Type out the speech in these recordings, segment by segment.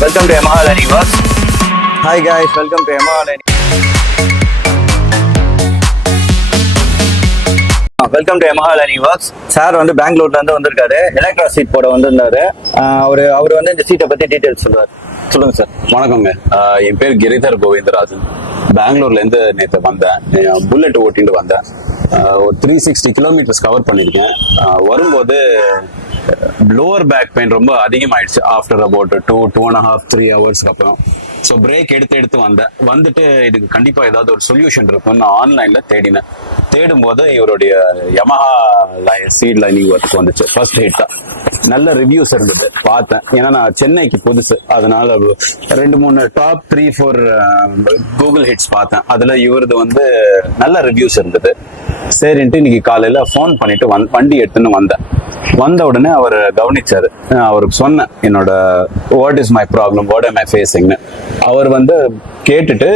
Welcome to Yamaha Learning Works. Hi guys, welcome to Yamaha Learning. Welcome to Yamaha Learning Works. Sir வந்து பெங்களூர்ல இருந்து வந்திருக்காரு. Electra seat போட வந்திருந்தாரு. அவர் வந்து இந்த சீட்டை பத்தி டீடைல்ஸ் சொல்லுவார். சொல்லுங்க சார். வணக்கங்க. என் பேர் கிரிதர் கோவிந்தராஜன். பெங்களூர்ல இருந்து நேற்று வந்தேன். புல்லட் ஓட்டிட்டு வந்தேன். ஒரு 360 கிலோமீட்டர்ஸ் கவர் பண்ணிருக்கேன். வரும்போது லோவர் பேக் பெயின் ரொம்ப அதிகமாயிடுச்சு. ஆஃப்டர் அபவுட் 2.5-3 ஹவர்ஸ்க்கு அப்புறம் ஸோ பிரேக் எடுத்து வந்துட்டு இதுக்கு கண்டிப்பா ஏதாவது ஒரு சொல்யூஷன் இருக்கும்னு நான் ஆன்லைன்ல தேடும் போது இவருடைய யமஹா சீட் லைனிங் ஒர்க் வந்துச்சு. ஃபர்ஸ்ட் ஹிட்டா நல்ல ரிவ்யூஸ் இருந்தது. பார்த்தேன், ஏன்னா நான் சென்னைக்கு புதுசு, அதனால 2-3 டாப் 3-4 கூகுள் ஹிட்ஸ் பார்த்தேன். அதுல இவரது வந்து நல்ல ரிவ்யூஸ் இருந்தது. சரின்ட்டு இன்னைக்கு காலையில ஃபோன் பண்ணிட்டு வண்டி எடுத்துன்னு வந்த உடனே அவர் கவனிச்சாரு. அவருக்கு சொன்னேன் என்னோட what is my problem, what am I ஃபேஸிங்னு. அவர் வந்து கேட்டுட்டு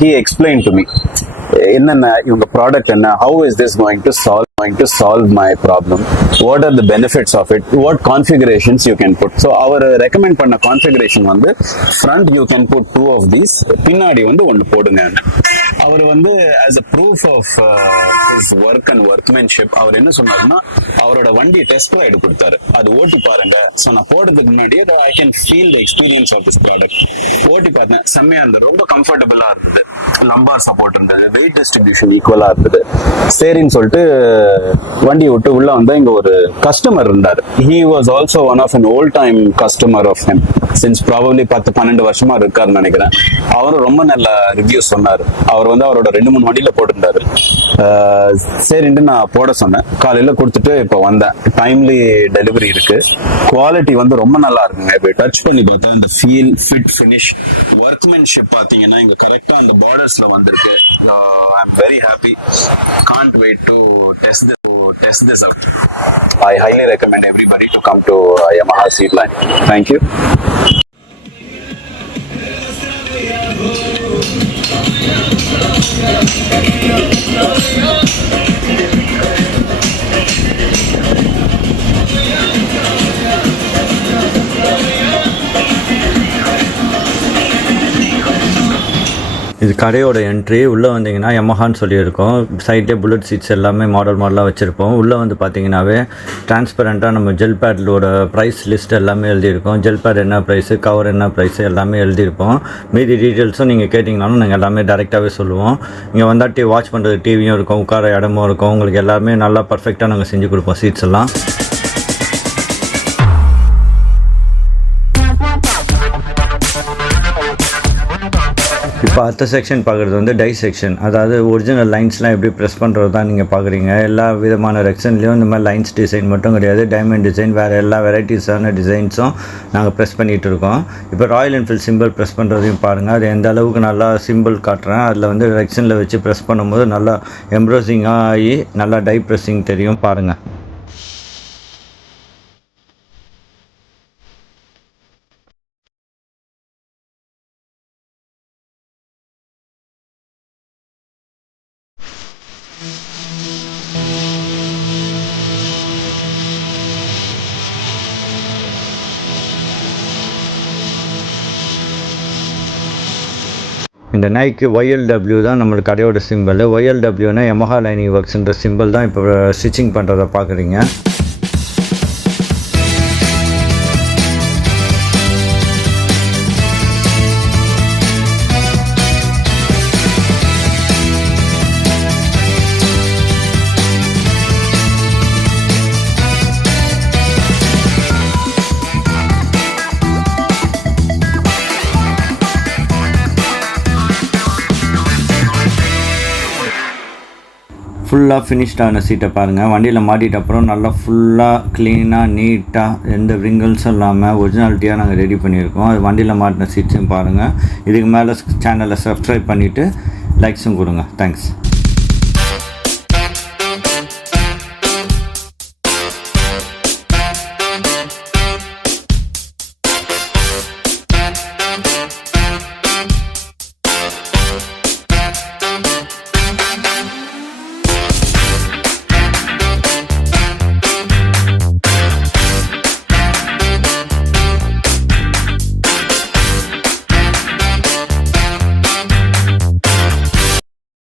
ஹி எக்ஸ்பிளைன் டு மீ என்னென்ன இவங்க ப்ராடக்ட் என்ன, how is this going to solve my problem, what are the benefits of it, what configurations you can put. So அவர் recommend பண்ண configuration வந்து front you can put 2 of these, பின்னாடி வந்து 1 போடுங்க. அவர் வந்து as a proof of his work and workmanship அவர் என்ன சொன்னாருன்னா, அவரோட வண்டி டெஸ்ட் ரைடு கொடுத்தாரு. அது ஓட்டி பாருங்க. ஸோ நான் போடுறதுக்கு முன்னாடியே I can feel the experience of this product. ஓட்டி பார்த்தேன், செம்மையா இருந்தது, ரொம்ப கம்ஃபர்டபுளா இருந்தது, லம்பார் சப்போர்ட் இருந்தது, வெயிட் டிஸ்ட்ரிபியூஷன் ஈக்குவலா இருந்தது. சரின்னு சொல்லிட்டு வண்டி விட்டு உள்ள வந்து இங்க ஒரு கஸ்டமர் இருந்தாரு. He was also one of an old time customer of him since probably 10-12 வருஷமா இருக்காருன்னு நினைக்கிறேன். அவரும் ரொம்ப நல்ல ரிவ்யூ சொன்னாரு. அவர் வந்து அவரோட 2-3 வண்டியில போட்டிருந்தாரு. சரின்ட்டு நான் போட சொன்னேன். காலையில கொடுத்துட்டு இப்போ வந்தேன். டைம்லி டெலிவரி இருக்கு. குவாலிட்டி வந்து ரொம்ப நல்லா இருக்குங்க. இப்போ டச் பண்ணி பார்த்தேன், இந்த ஃபீல், ஃபிட், ஃபினிஷ், ஒர்க்மேன்ஷிப் பார்த்தீங்கன்னா இங்க கரெக்டா அந்த பார்டர்ஸ்ல வந்திருக்கு. I am very happy. Can't wait to test this out. I highly recommend everybody to come to Yamaha Seat Line. Thank you. இது கடையோட என்ட்ரி. உள்ளே வந்தீங்கன்னா யமஹான்னு சொல்லியிருக்கோம். சைட்லேயே புல்லட் சீட்ஸ் எல்லாமே மாடலாக வச்சுருப்போம். உள்ளே வந்து பார்த்தீங்கன்னாவே டிரான்ஸ்பரண்ட்டாக நம்ம ஜெல் பேடோட ப்ரைஸ் லிஸ்ட் எல்லாமே எழுதியிருக்கோம். ஜெல் பேட் என்ன ப்ரைஸு, கவர் என்ன ப்ரைஸு எல்லாமே எழுதியிருப்போம். மீதி டீட்டெயில்ஸும் நீங்கள் கேட்டிங்கனாலும் நாங்கள் எல்லாமே டேரெக்டாகவே சொல்லுவோம். இங்கே வந்தால் வாட்ச் பண்ணுறது டிவியும் இருக்கும், உட்கார இடமும் இருக்கும். உங்களுக்கு எல்லாமே நல்லா பர்ஃபெக்டாக நாங்கள் செஞ்சு கொடுப்போம் சீட்ஸ் எல்லாம். இப்போ அடுத்த செக்ஷன் பார்க்குறது வந்து டை செக்ஷன். அதாவது ஒரிஜினல் லைன்ஸ்லாம் எப்படி ப்ரெஸ் பண்ணுறது தான் நீங்கள் பார்க்குறீங்க. எல்லா விதமான ரெக்ஷன்லேயும் இந்த மாதிரி லைன்ஸ் டிசைன் மட்டும் கிடையாது, டைமண்ட் டிசைன், வேறு எல்லா வெரைட்டிஸான டிசைன்ஸும் நாங்கள் ப்ரெஸ் பண்ணிகிட்டு இருக்கோம். இப்போ ராயல் என்ஃபீல்ட் சிம்பிள் ப்ரெஸ் பண்ணுறதையும் பாருங்கள். அது எந்த அளவுக்கு நல்லா சிம்பிள் காட்டுறேன். அதில் வந்து ரெக்ஷனில் வச்சு ப்ரெஸ் பண்ணும்போது நல்லா எம்ப்ரோசிங்காக ஆகி நல்லா டை ப்ரெஸ்ஸிங் தெரியும் பாருங்கள். இந்த நைக்கு YLW தான் நம்மளுக்கு கடையோட சிம்பிள். YLWனா Yamaha Learning Worksன்ற சிம்பிள் தான் இப்போ ஸ்டிச்சிங் பண்ணுறதை பார்க்குறீங்க. ஃபுல்லாக ஃபினிஷ்டான சீட்டை பாருங்கள். வண்டியில் மாட்டிட்ட அப்புறம் நல்லா ஃபுல்லாக க்ளீனாக நீட்டாக எந்த ரிங்கிள்ஸும் இல்லாமல் ஒரிஜினாலிட்டியாக நாங்கள் ரெடி பண்ணியிருக்கோம். அது வண்டியில் மாட்டின சீட்ஸையும் பாருங்கள். இதுக்கு மேலே சேனலை சப்ஸ்கிரைப் பண்ணிவிட்டு லைக்ஸும் கொடுங்க. தேங்க்ஸ்.